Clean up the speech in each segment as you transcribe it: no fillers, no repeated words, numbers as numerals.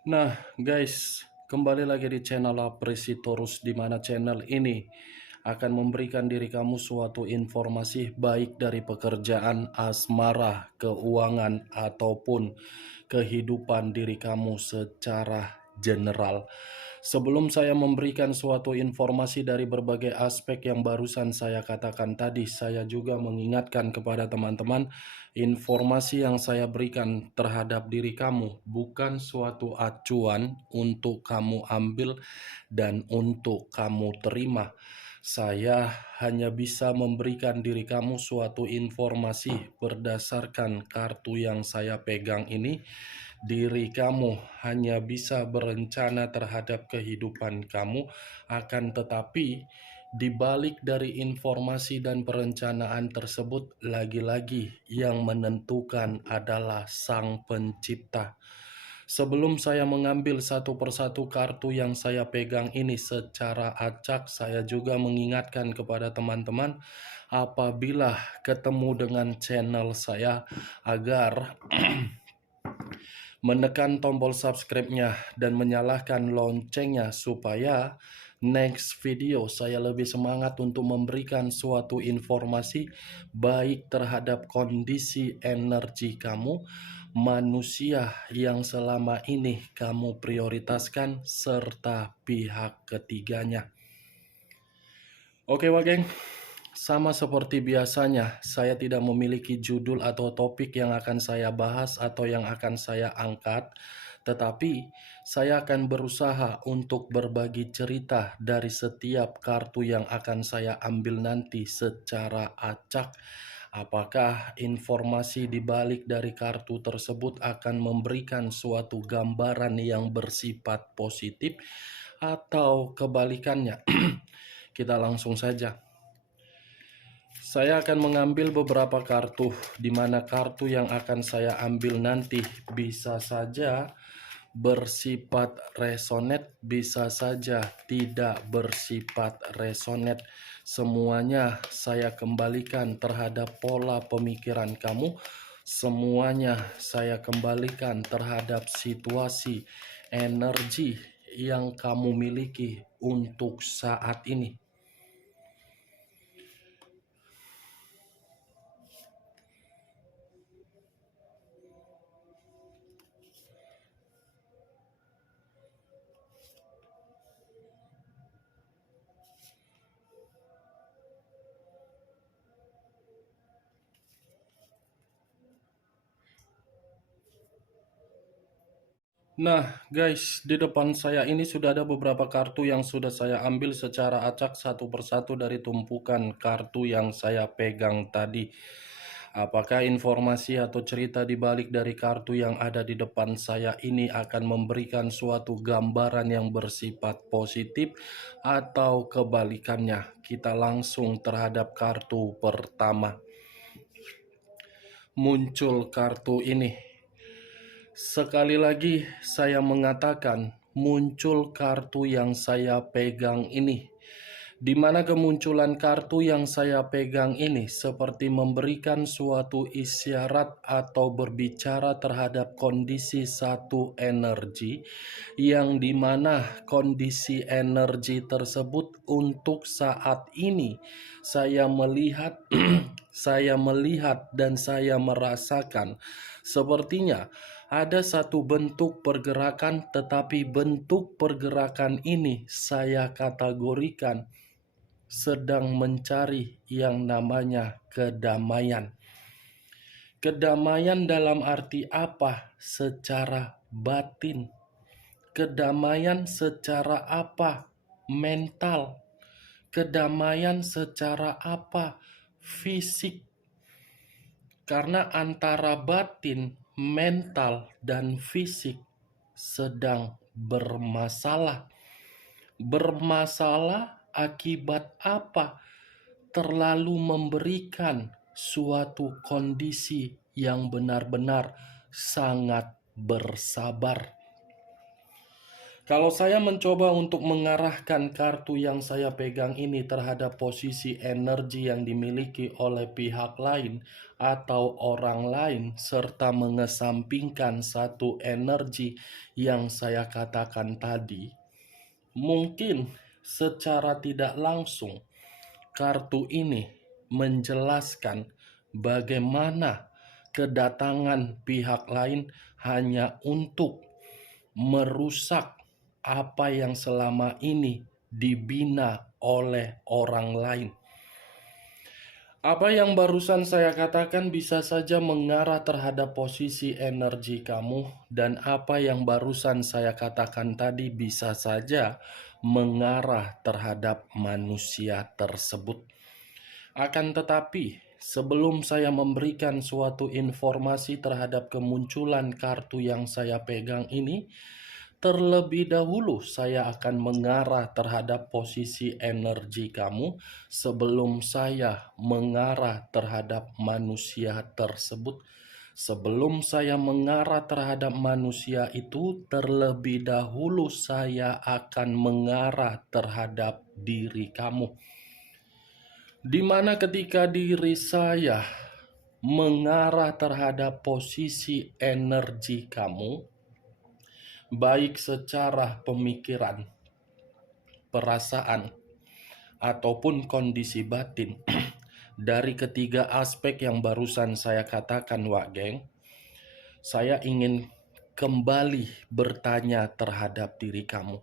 Nah, guys, kembali lagi di channel Apresitorus, di mana channel ini akan memberikan diri kamu suatu informasi baik dari pekerjaan, asmara, keuangan, ataupun kehidupan diri kamu secara general. Sebelum saya memberikan suatu informasi dari berbagai aspek yang barusan saya katakan tadi, saya juga mengingatkan kepada teman-teman, informasi yang saya berikan terhadap diri kamu bukan suatu acuan untuk kamu ambil dan untuk kamu terima. Saya hanya bisa memberikan diri kamu suatu informasi berdasarkan kartu yang saya pegang ini. Diri kamu hanya bisa berencana terhadap kehidupan kamu, akan tetapi di balik dari informasi dan perencanaan tersebut, lagi-lagi yang menentukan adalah Sang Pencipta. Sebelum saya mengambil satu persatu kartu yang saya pegang ini secara acak, saya juga mengingatkan kepada teman-teman apabila ketemu dengan channel saya agar menekan tombol subscribe-nya dan menyalakan loncengnya supaya next video saya lebih semangat untuk memberikan suatu informasi baik terhadap kondisi energi kamu, manusia yang selama ini kamu prioritaskan, serta pihak ketiganya. Oke, Wageng. Sama seperti biasanya, saya tidak memiliki judul atau topik yang akan saya bahas atau yang akan saya angkat, tetapi saya akan berusaha untuk berbagi cerita dari setiap kartu yang akan saya ambil nanti secara acak. Apakah informasi di balik dari kartu tersebut akan memberikan suatu gambaran yang bersifat positif atau kebalikannya? Kita langsung saja. Saya akan mengambil beberapa kartu, di mana kartu yang akan saya ambil nanti bisa saja bersifat resonate, bisa saja tidak bersifat resonate. Semuanya saya kembalikan terhadap pola pemikiran kamu. Semuanya saya kembalikan terhadap situasi energi yang kamu miliki untuk saat ini. Nah, guys, di depan saya ini sudah ada beberapa kartu yang sudah saya ambil secara acak satu persatu dari tumpukan kartu yang saya pegang tadi. Apakah informasi atau cerita di balik dari kartu yang ada di depan saya ini akan memberikan suatu gambaran yang bersifat positif atau kebalikannya? Kita langsung terhadap kartu pertama. Muncul kartu ini. Sekali lagi saya mengatakan, muncul kartu yang saya pegang ini. Di mana kemunculan kartu yang saya pegang ini seperti memberikan suatu isyarat atau berbicara terhadap kondisi satu energi, yang dimana kondisi energi tersebut untuk saat ini saya melihat saya melihat dan saya merasakan sepertinya ada satu bentuk pergerakan, tetapi bentuk pergerakan ini saya kategorikan sedang mencari yang namanya kedamaian. Kedamaian dalam arti apa? Secara batin. Kedamaian secara apa? Mental. Kedamaian secara apa? Fisik. Karena antara batin, mental, dan fisik sedang bermasalah. Bermasalah akibat apa? Terlalu memberikan suatu kondisi yang benar-benar sangat bersabar. Kalau saya mencoba untuk mengarahkan kartu yang saya pegang ini terhadap posisi energi yang dimiliki oleh pihak lain atau orang lain, serta mengesampingkan satu energi yang saya katakan tadi, mungkin secara tidak langsung kartu ini menjelaskan bagaimana kedatangan pihak lain hanya untuk merusak apa yang selama ini dibina oleh orang lain. Apa yang barusan saya katakan bisa saja mengarah terhadap posisi energi kamu, dan apa yang barusan saya katakan tadi bisa saja mengarah terhadap manusia tersebut. Akan tetapi, sebelum saya memberikan suatu informasi terhadap kemunculan kartu yang saya pegang ini, terlebih dahulu saya akan mengarah terhadap posisi energi kamu sebelum saya mengarah terhadap manusia tersebut. Sebelum saya mengarah terhadap manusia itu, terlebih dahulu saya akan mengarah terhadap diri kamu. Di mana ketika diri saya mengarah terhadap posisi energi kamu, baik secara pemikiran, perasaan, ataupun kondisi batin, dari ketiga aspek yang barusan saya katakan, Wak Geng, saya ingin kembali bertanya terhadap diri kamu.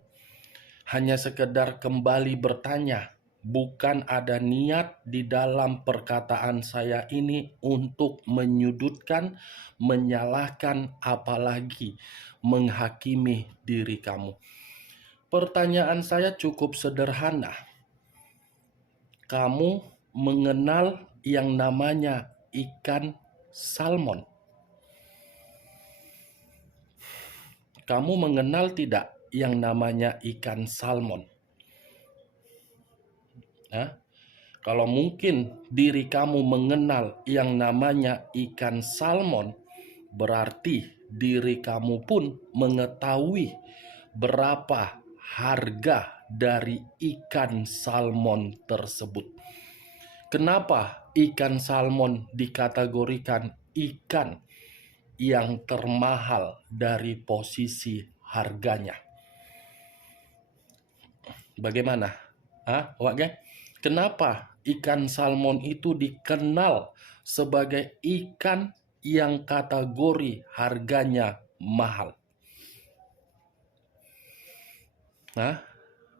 Hanya sekedar kembali bertanya, bukan ada niat di dalam perkataan saya ini untuk menyudutkan, menyalahkan, apalagi menghakimi diri kamu. Pertanyaan saya cukup sederhana. Kamu mengenal yang namanya ikan salmon? Kamu mengenal tidak yang namanya ikan salmon? Kalau mungkin diri kamu mengenal yang namanya ikan salmon, berarti diri kamu pun mengetahui berapa harga dari ikan salmon tersebut. Kenapa ikan salmon dikategorikan ikan yang termahal dari posisi harganya? Bagaimana? Wak Geng? Kenapa ikan salmon itu dikenal sebagai ikan yang kategori harganya mahal?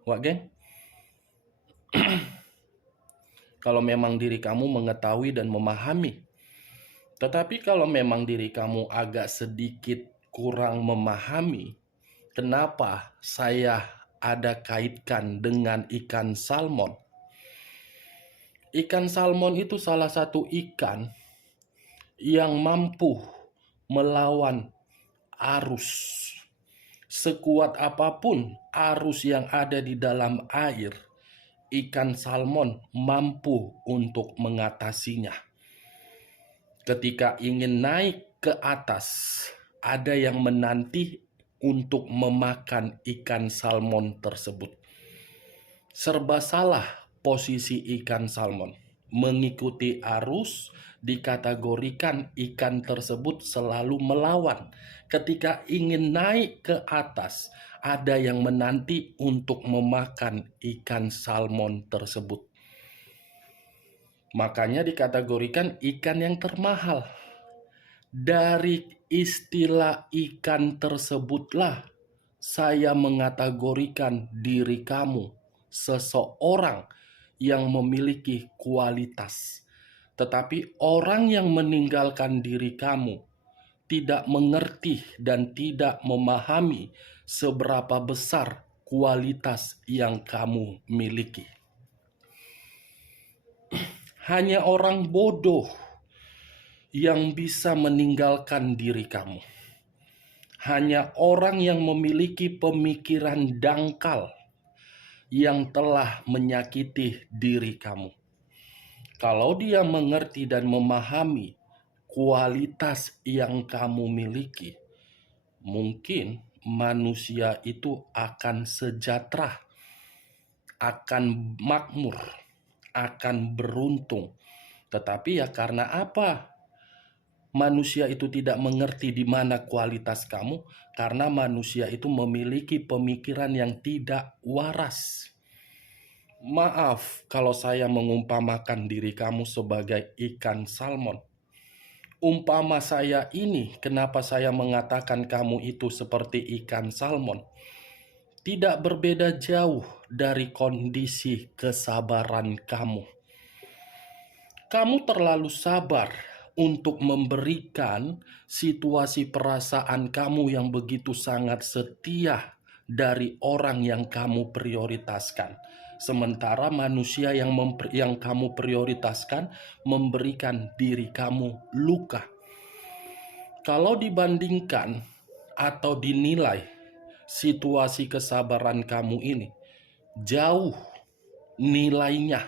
Wak Geng? Kalau memang diri kamu mengetahui dan memahami. Tetapi kalau memang diri kamu agak sedikit kurang memahami, kenapa saya ada kaitkan dengan ikan salmon? Ikan salmon itu salah satu ikan yang mampu melawan arus. Sekuat apapun arus yang ada di dalam air, ikan salmon mampu untuk mengatasinya. Ketika ingin naik ke atas, ada yang menanti untuk memakan ikan salmon tersebut. Serba salah posisi ikan salmon. Mengikuti arus, dikategorikan ikan tersebut selalu melawan. Ketika ingin naik ke atas, ada yang menanti untuk memakan ikan salmon tersebut. Makanya dikategorikan ikan yang termahal. Dari istilah ikan tersebutlah saya mengategorikan diri kamu seseorang yang memiliki kualitas. Tetapi orang yang meninggalkan diri kamu tidak mengerti dan tidak memahami seberapa besar kualitas yang kamu miliki. Hanya orang bodoh yang bisa meninggalkan diri kamu. Hanya orang yang memiliki pemikiran dangkal yang telah menyakiti diri kamu. Kalau dia mengerti dan memahami kualitas yang kamu miliki, mungkin manusia itu akan sejahtera, akan makmur, akan beruntung. Tetapi ya karena apa? Manusia itu tidak mengerti di mana kualitas kamu, karena manusia itu memiliki pemikiran yang tidak waras. Maaf kalau saya mengumpamakan diri kamu sebagai ikan salmon. Umpama saya ini, kenapa saya mengatakan kamu itu seperti ikan salmon? Tidak berbeda jauh dari kondisi kesabaran kamu. Kamu terlalu sabar untuk memberikan situasi perasaan kamu yang begitu sangat setia dari orang yang kamu prioritaskan. Sementara manusia yang kamu prioritaskan memberikan diri kamu luka. Kalau dibandingkan atau dinilai situasi kesabaran kamu ini, jauh nilainya.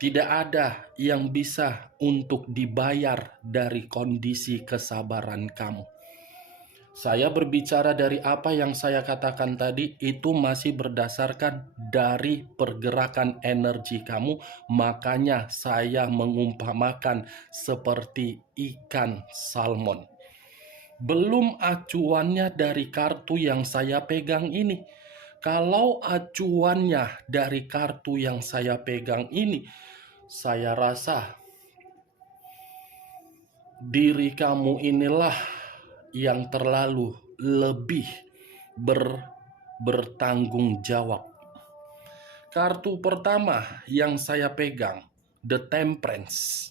Tidak ada yang bisa untuk dibayar dari kondisi kesabaran kamu. Saya berbicara dari apa yang saya katakan tadi, itu masih berdasarkan dari pergerakan energi kamu. Makanya saya mengumpamakan seperti ikan salmon. Belum acuannya dari kartu yang saya pegang ini. Kalau acuannya dari kartu yang saya pegang ini, saya rasa diri kamu inilah yang terlalu lebih bertanggung jawab. Kartu pertama yang saya pegang, The Temperance.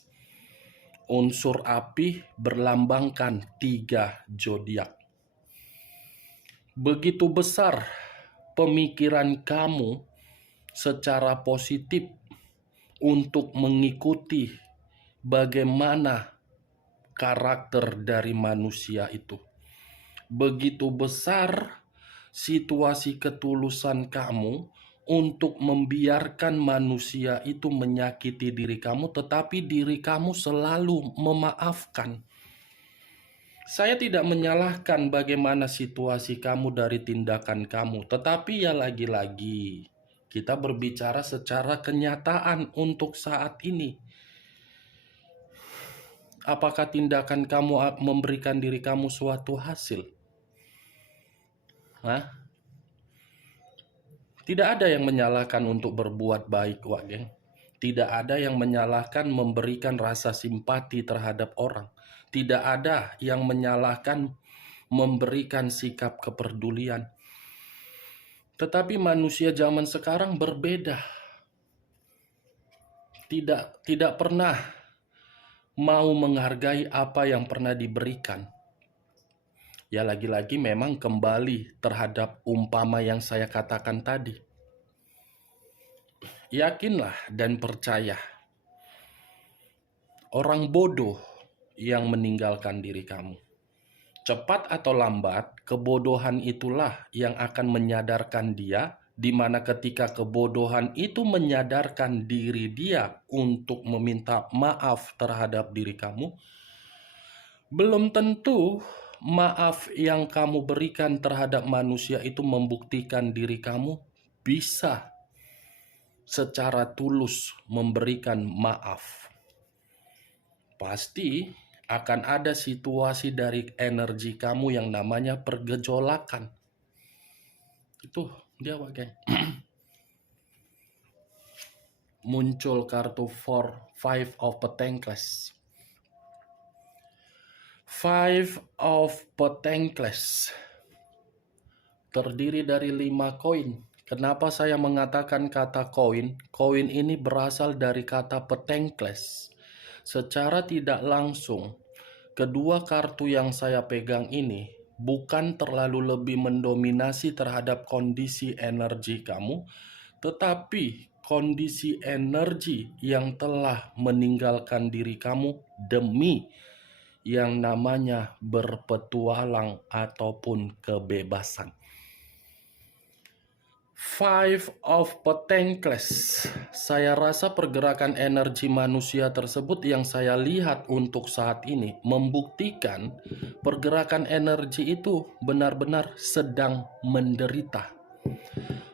Unsur api berlambangkan 3 zodiak. Begitu besar pemikiran kamu secara positif untuk mengikuti bagaimana karakter dari manusia itu. Begitu besar situasi ketulusan kamu untuk membiarkan manusia itu menyakiti diri kamu, tetapi diri kamu selalu memaafkan. Saya tidak menyalahkan bagaimana situasi kamu dari tindakan kamu, tetapi ya lagi-lagi kita berbicara secara kenyataan untuk saat ini. Apakah tindakan kamu memberikan diri kamu suatu hasil? Tidak ada yang menyalahkan untuk berbuat baik, Wak Geng. Tidak ada yang menyalahkan memberikan rasa simpati terhadap orang. Tidak ada yang menyalahkan memberikan sikap kepedulian. Tetapi manusia zaman sekarang berbeda. Tidak pernah mau menghargai apa yang pernah diberikan. Ya lagi-lagi memang kembali terhadap umpama yang saya katakan tadi. Yakinlah dan percaya. Orang bodoh yang meninggalkan diri kamu. Cepat atau lambat, kebodohan itulah yang akan menyadarkan dia, di mana ketika kebodohan itu menyadarkan diri dia untuk meminta maaf terhadap diri kamu, belum tentu maaf yang kamu berikan terhadap manusia itu membuktikan diri kamu bisa secara tulus memberikan maaf. Pasti akan ada situasi dari energi kamu yang namanya pergejolakan. Itu dia, Pak Geng. Muncul kartu 5 of Pentacles. 5 of Pentacles terdiri dari 5 koin. Kenapa saya mengatakan kata koin? Koin ini berasal dari kata Pentacles. Secara tidak langsung, kedua kartu yang saya pegang ini bukan terlalu lebih mendominasi terhadap kondisi energi kamu, tetapi kondisi energi yang telah meninggalkan diri kamu demi yang namanya berpetualang ataupun kebebasan. Five of Pentacles. Saya rasa pergerakan energi manusia tersebut yang saya lihat untuk saat ini membuktikan pergerakan energi itu benar-benar sedang menderita.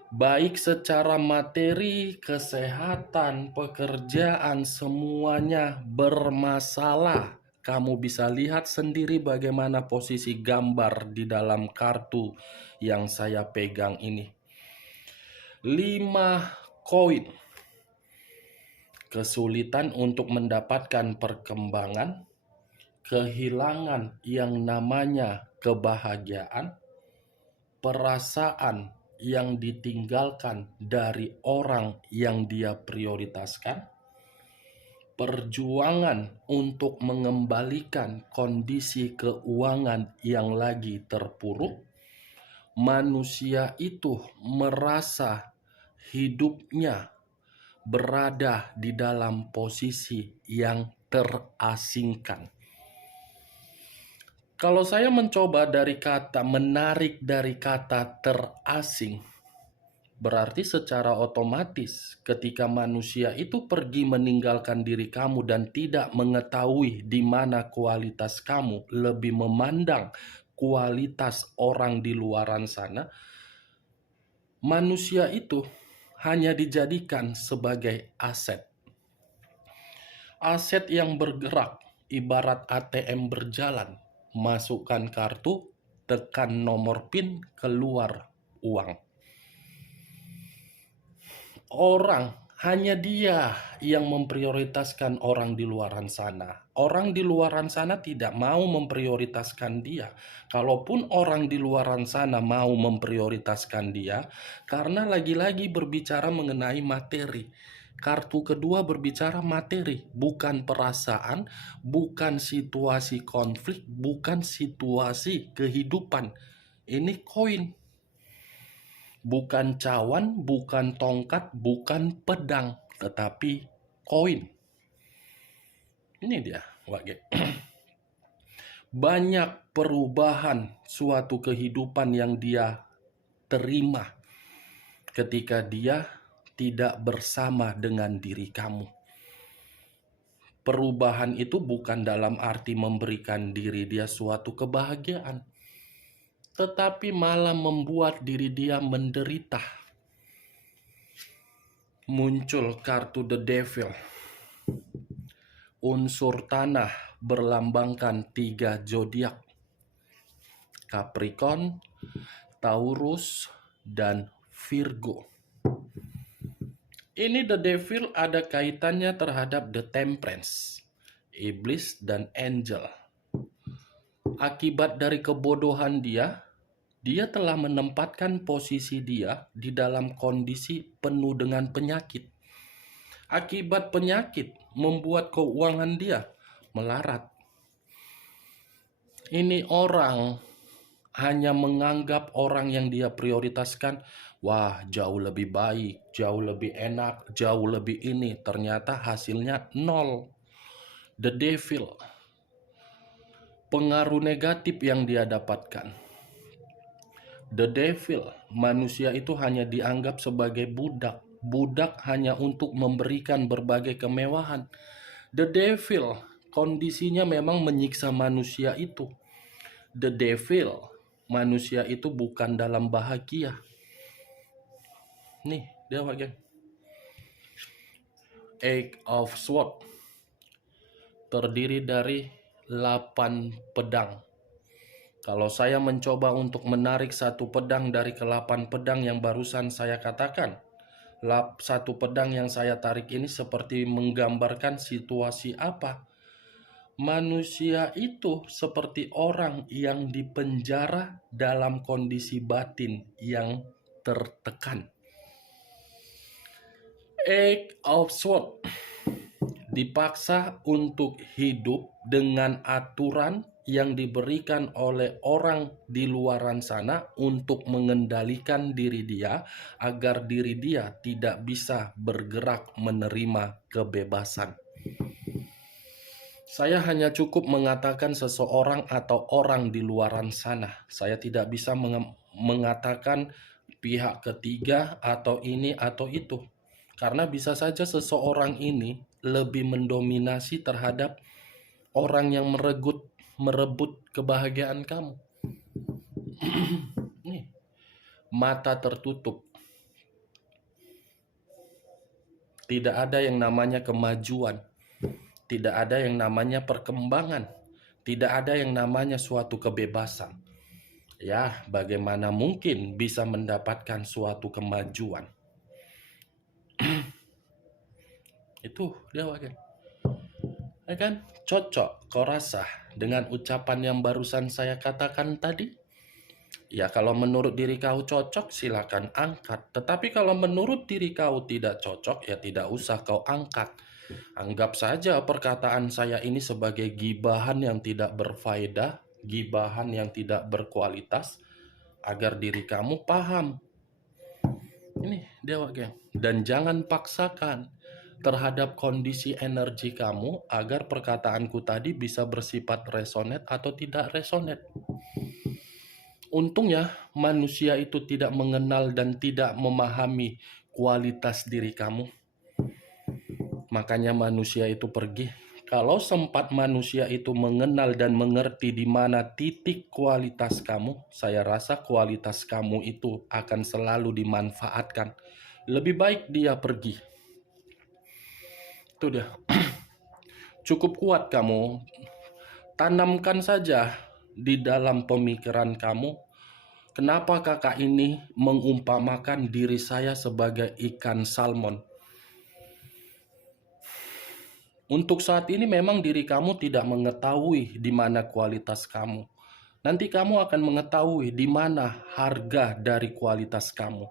Baik secara materi, kesehatan, pekerjaan, semuanya bermasalah. Kamu bisa lihat sendiri bagaimana posisi gambar di dalam kartu yang saya pegang ini. 5 koin. Kesulitan untuk mendapatkan perkembangan, kehilangan yang namanya kebahagiaan, perasaan yang ditinggalkan dari orang yang dia prioritaskan, perjuangan untuk mengembalikan kondisi keuangan yang lagi terpuruk. Manusia itu merasa hidupnya berada di dalam posisi yang terasingkan. Kalau saya mencoba menarik dari kata terasing, berarti secara otomatis ketika manusia itu pergi meninggalkan diri kamu dan tidak mengetahui di mana kualitas kamu, lebih memandang kualitas orang di luaran sana, manusia itu hanya dijadikan sebagai aset. Aset yang bergerak ibarat ATM berjalan. Masukkan kartu, tekan nomor PIN, keluar uang. Hanya dia yang memprioritaskan orang di luaran sana. Orang di luaran sana tidak mau memprioritaskan dia. Kalaupun orang di luaran sana mau memprioritaskan dia, karena lagi-lagi berbicara mengenai materi. Kartu kedua berbicara materi, bukan perasaan, bukan situasi konflik, bukan situasi kehidupan. Ini koin. Bukan cawan, bukan tongkat, bukan pedang, tetapi koin. Ini dia, Wage. Banyak perubahan suatu kehidupan yang dia terima ketika dia tidak bersama dengan diri kamu. Perubahan itu bukan dalam arti memberikan diri dia suatu kebahagiaan, tetapi malah membuat diri dia menderita. Muncul kartu The Devil. Unsur tanah berlambangkan 3 zodiak: Capricorn, Taurus, dan Virgo. Ini The Devil ada kaitannya terhadap The Temperance, iblis dan angel. Akibat dari kebodohan dia telah menempatkan posisi dia di dalam kondisi penuh dengan penyakit. Akibat penyakit membuat keuangan dia melarat. Ini orang hanya menganggap orang yang dia prioritaskan, wah jauh lebih baik, jauh lebih enak, jauh lebih ini. Ternyata hasilnya nol. The Devil. Pengaruh negatif yang dia dapatkan. The Devil, manusia itu hanya dianggap sebagai budak. Budak hanya untuk memberikan berbagai kemewahan. The Devil, kondisinya memang menyiksa manusia itu. The Devil, manusia itu bukan dalam bahagia. Nih, dia bagian. Eight of Swords. Terdiri dari 8 pedang. Kalau saya mencoba untuk menarik satu pedang dari ke-8 pedang yang barusan saya katakan, satu pedang yang saya tarik ini seperti menggambarkan situasi apa? Manusia itu seperti orang yang dipenjara dalam kondisi batin yang tertekan. Eight of Swords. Dipaksa untuk hidup dengan aturan yang diberikan oleh orang di luaran sana untuk mengendalikan diri dia agar diri dia tidak bisa bergerak menerima kebebasan. Saya hanya cukup mengatakan seseorang atau orang di luaran sana. Saya tidak bisa mengatakan pihak ketiga, atau ini atau itu. Karena bisa saja seseorang ini lebih mendominasi terhadap orang yang merebut kebahagiaan kamu. Nih, mata tertutup. Tidak ada yang namanya kemajuan. Tidak ada yang namanya perkembangan. Tidak ada yang namanya suatu kebebasan. Ya, bagaimana mungkin bisa mendapatkan suatu kemajuan? Itu dia wakil. Ya kan? Cocok kau rasa dengan ucapan yang barusan saya katakan tadi? Ya, kalau menurut diri kau cocok, silakan angkat. Tetapi kalau menurut diri kau tidak cocok, ya tidak usah kau angkat. Anggap saja perkataan saya ini sebagai gibahan yang tidak berfaedah, gibahan yang tidak berkualitas, agar diri kamu paham. Ini dia wakil. Dan jangan paksakan terhadap kondisi energi kamu agar perkataanku tadi bisa bersifat resonate atau tidak resonate. Untungnya manusia itu tidak mengenal dan tidak memahami kualitas diri kamu. Makanya manusia itu pergi. Kalau sempat manusia itu mengenal dan mengerti di mana titik kualitas kamu, saya rasa kualitas kamu itu akan selalu dimanfaatkan. Lebih baik dia pergi. Itu dia. Cukup kuat kamu. Tanamkan saja di dalam pemikiran kamu, kenapa kakak ini mengumpamakan diri saya sebagai ikan salmon. Untuk saat ini memang diri kamu tidak mengetahui di mana kualitas kamu. Nanti kamu akan mengetahui di mana harga dari kualitas kamu.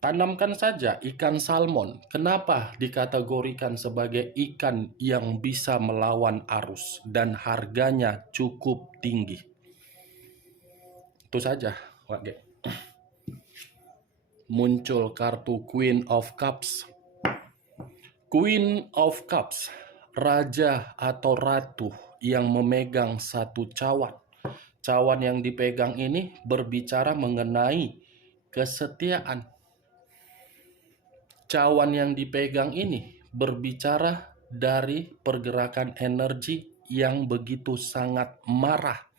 Tanamkan saja ikan salmon. Kenapa dikategorikan sebagai ikan yang bisa melawan arus dan harganya cukup tinggi? Itu saja, Wage. Muncul kartu Queen of Cups. Queen of Cups, raja atau ratu yang memegang satu cawan. Cawan yang dipegang ini berbicara mengenai kesetiaan. Cawan yang dipegang ini berbicara dari pergerakan energi yang begitu sangat marah.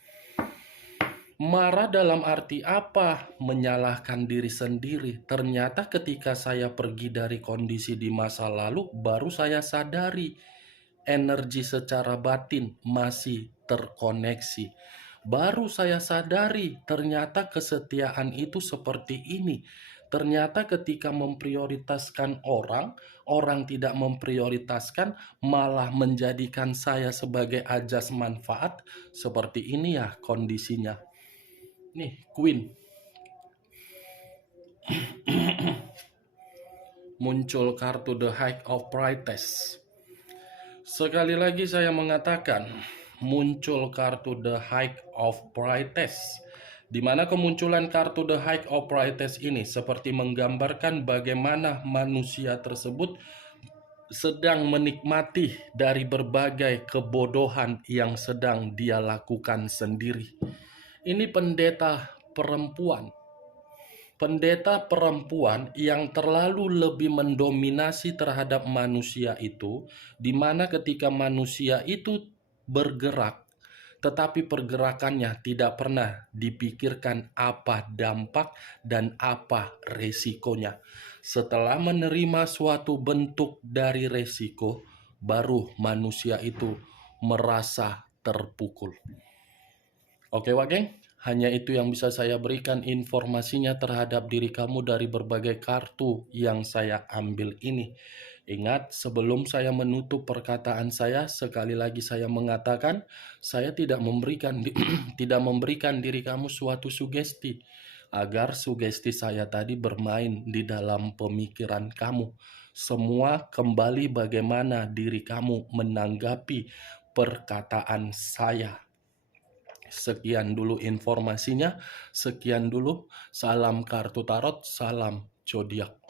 Marah dalam arti apa? Menyalahkan diri sendiri. Ternyata ketika saya pergi dari kondisi di masa lalu, baru saya sadari energi secara batin masih terkoneksi. Baru saya sadari ternyata kesetiaan itu seperti ini. Ternyata ketika memprioritaskan orang, orang tidak memprioritaskan, malah menjadikan saya sebagai ajas manfaat. Seperti ini ya kondisinya. Nih, Queen. Muncul kartu The High of Priestess. Sekali lagi saya mengatakan, muncul kartu The High of Priestess. Di mana kemunculan kartu The High of Priestess ini seperti menggambarkan bagaimana manusia tersebut sedang menikmati dari berbagai kebodohan yang sedang dia lakukan sendiri. Ini pendeta perempuan. Pendeta perempuan yang terlalu lebih mendominasi terhadap manusia itu, di mana ketika manusia itu bergerak, tetapi pergerakannya tidak pernah dipikirkan apa dampak dan apa resikonya. Setelah menerima suatu bentuk dari resiko, baru manusia itu merasa terpukul. Oke, Wageng, hanya itu yang bisa saya berikan informasinya terhadap diri kamu dari berbagai kartu yang saya ambil ini. Ingat, sebelum saya menutup perkataan saya, sekali lagi saya mengatakan, saya tidak memberikan tidak memberikan diri kamu suatu sugesti, agar sugesti saya tadi bermain di dalam pemikiran kamu. Semua kembali bagaimana diri kamu menanggapi perkataan saya. Sekian dulu informasinya, sekian dulu. Salam kartu tarot, salam zodiak.